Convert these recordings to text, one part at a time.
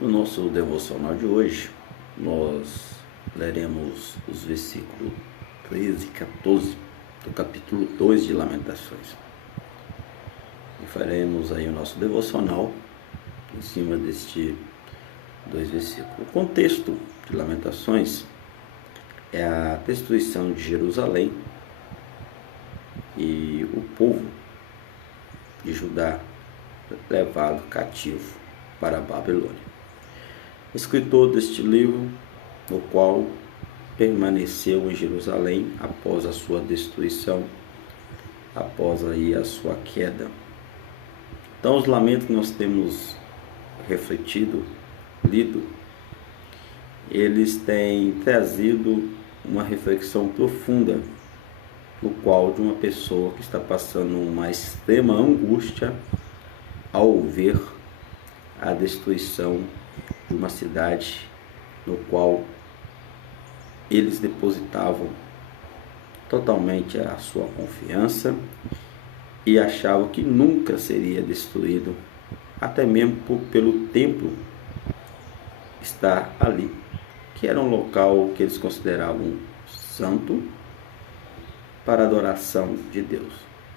No nosso devocional de hoje, nós leremos os versículos 13 e 14 do capítulo 2 de Lamentações. E faremos aí o nosso devocional em cima destes dois versículos. O contexto de Lamentações é a destruição de Jerusalém e o povo de Judá levado cativo para a Babilônia. O escritor deste livro, no qual permaneceu em Jerusalém após a sua destruição, após aí a sua queda. Então, os lamentos que nós temos refletido, lido, eles têm trazido uma reflexão profunda, no qual de uma pessoa que está passando uma extrema angústia ao ver a destruição de uma cidade no qual eles depositavam totalmente a sua confiança e achavam que nunca seria destruído, até mesmo pelo templo estar ali, que era um local que eles consideravam santo para a adoração de Deus.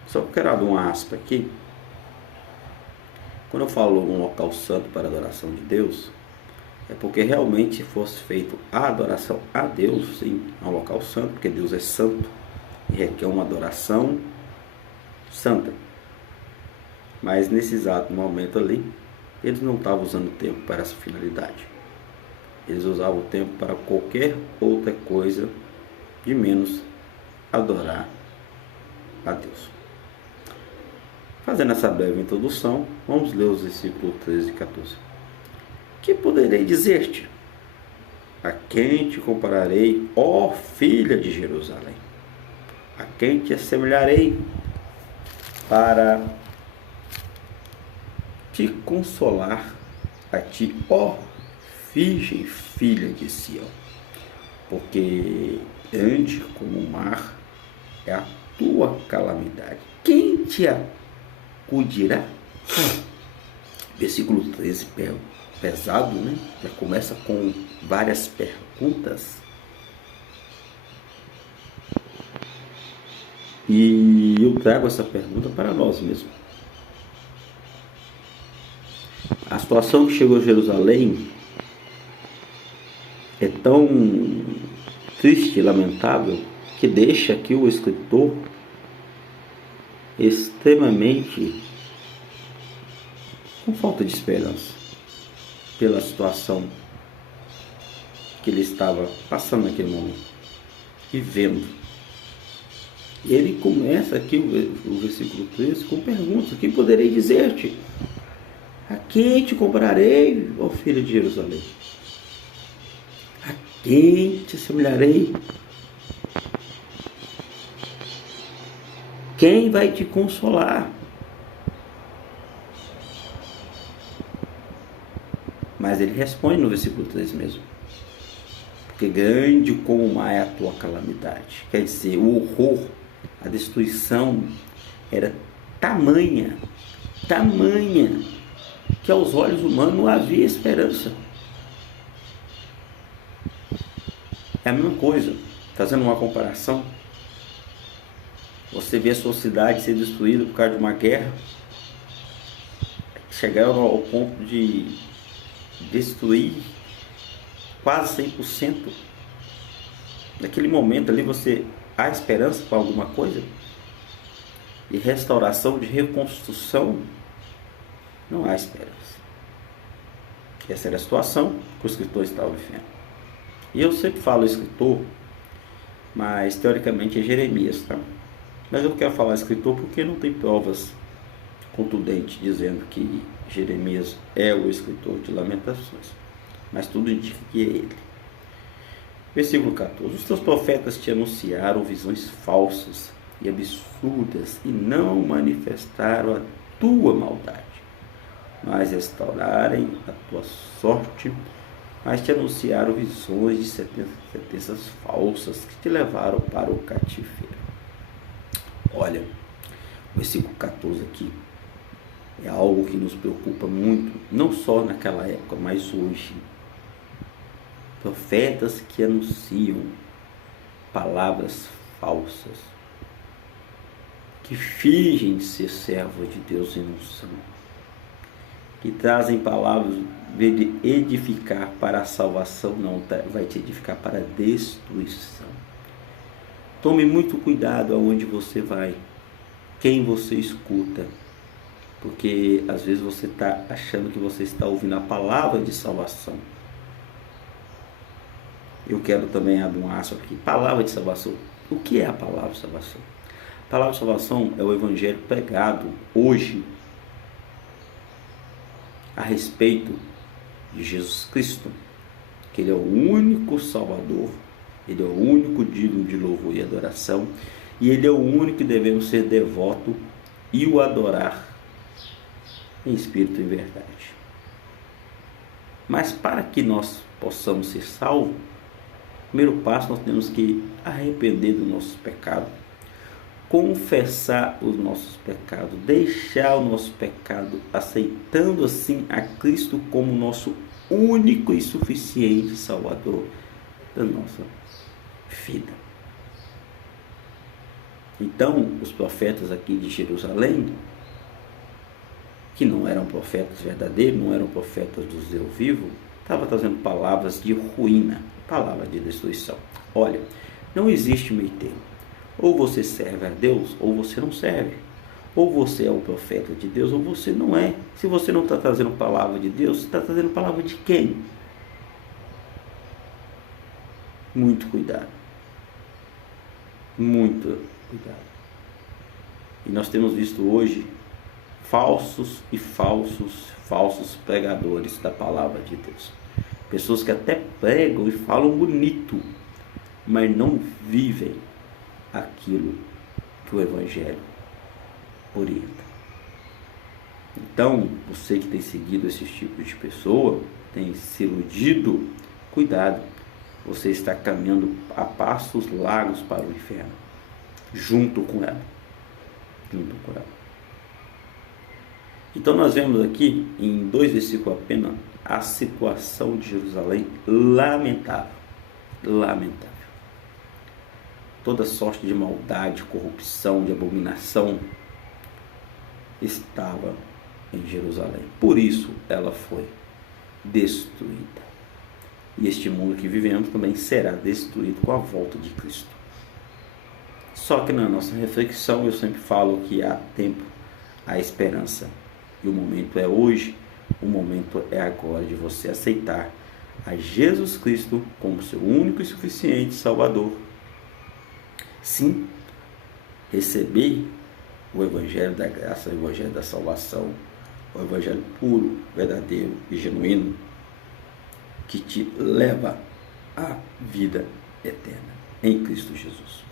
Só que eu quero abrir uma aspa aqui. Quando eu falo um local santo para a adoração de Deus, é porque realmente fosse feito a adoração a Deus, sim, é um local santo, porque Deus é santo e requer uma adoração santa. Mas nesse exato momento ali, eles não estavam usando o tempo para essa finalidade. Eles usavam o tempo para qualquer outra coisa, de menos adorar a Deus. Fazendo essa breve introdução, vamos ler os versículos 13 e 14. Que poderei dizer-te? A quem te compararei, ó filha de Jerusalém? A quem te assemelharei para te consolar a ti, ó virgem filha de Sião? Porque grande como o mar é a tua calamidade. Quem te acudirá? Versículo 13, pesado, né? Já começa com várias perguntas. E eu trago essa pergunta para nós mesmos. A situação que chegou a Jerusalém é tão triste e lamentável que deixa aqui o escritor extremamente com falta de esperança pela situação que ele estava passando naquele momento, vivendo. E ele começa aqui o versículo 13 com perguntas: quem poderei dizer-te? A quem te compararei, ó filha de Jerusalém? A quem te assemelharei? Quem vai te consolar? Mas ele responde no versículo 3 mesmo. Porque grande como o mar é a tua calamidade. Quer dizer, o horror, a destruição era tamanha, que aos olhos humanos não havia esperança. É a mesma coisa, fazendo uma comparação. Você vê a sua cidade ser destruída por causa de uma guerra. Chegaram ao ponto de destruir quase 100%. Naquele momento ali você há esperança para alguma coisa? De restauração, de reconstrução? Não há esperança. Essa era a situação que o escritor estava vivendo. E eu sempre falo escritor, mas teoricamente é Jeremias, tá? Mas eu quero falar escritor porque não tem provas contundentes dizendo que Jeremias é o escritor de Lamentações. Mas tudo indica que é ele. Versículo 14. Os teus profetas te anunciaram visões falsas e absurdas e não manifestaram a tua maldade, mas restaurarem a tua sorte, mas te anunciaram visões de sentenças falsas que te levaram para o cativeiro. Olha, o versículo 14 aqui É algo que nos preocupa muito, não só naquela época, mas hoje. Profetas que anunciam palavras falsas, que fingem ser servos de Deus e não são, que trazem palavras de edificar para a salvação, não, vai te edificar para a destruição. Tome muito cuidado aonde você vai, quem você escuta, porque às vezes você está achando que você está ouvindo a palavra de salvação. Eu quero também abrir um aspas aqui. Palavra de salvação. O que é a palavra de salvação? A palavra de salvação é o evangelho pregado hoje a respeito de Jesus Cristo, que Ele é o único Salvador, Ele é o único digno de louvor e adoração, e Ele é o único que devemos ser devoto e o adorar em espírito e verdade. Mas para que nós possamos ser salvos, primeiro passo, nós temos que arrepender do nosso pecado, confessar os nossos pecados, deixar o nosso pecado, aceitando assim a Cristo como nosso único e suficiente Salvador da nossa vida. Então, os profetas aqui de Jerusalém, que não eram profetas verdadeiros, não eram profetas do Deus vivo, estavam trazendo palavras de ruína, palavra de destruição. Olha, não existe meio termo. Ou você serve a Deus, ou você não serve. Ou você é o profeta de Deus, ou você não é. Se você não está trazendo palavra de Deus, você está trazendo palavra de quem? Muito cuidado. Muito cuidado. E nós temos visto hoje falsos pregadores da palavra de Deus. Pessoas que até pregam e falam bonito, mas não vivem aquilo que o Evangelho orienta. Então, você que tem seguido esses tipos de pessoa, tem se iludido, cuidado, você está caminhando a passos largos para o inferno, junto com ela. Então nós vemos aqui, em 2 versículos apenas, a situação de Jerusalém lamentável. Toda sorte de maldade, corrupção, de abominação estava em Jerusalém. Por isso ela foi destruída. E este mundo que vivemos também será destruído com a volta de Cristo. Só que na nossa reflexão eu sempre falo que há tempo, há esperança. E o momento é hoje, o momento é agora de você aceitar a Jesus Cristo como seu único e suficiente Salvador. Sim, receber o Evangelho da graça, o Evangelho da salvação, o Evangelho puro, verdadeiro e genuíno, que te leva à vida eterna em Cristo Jesus.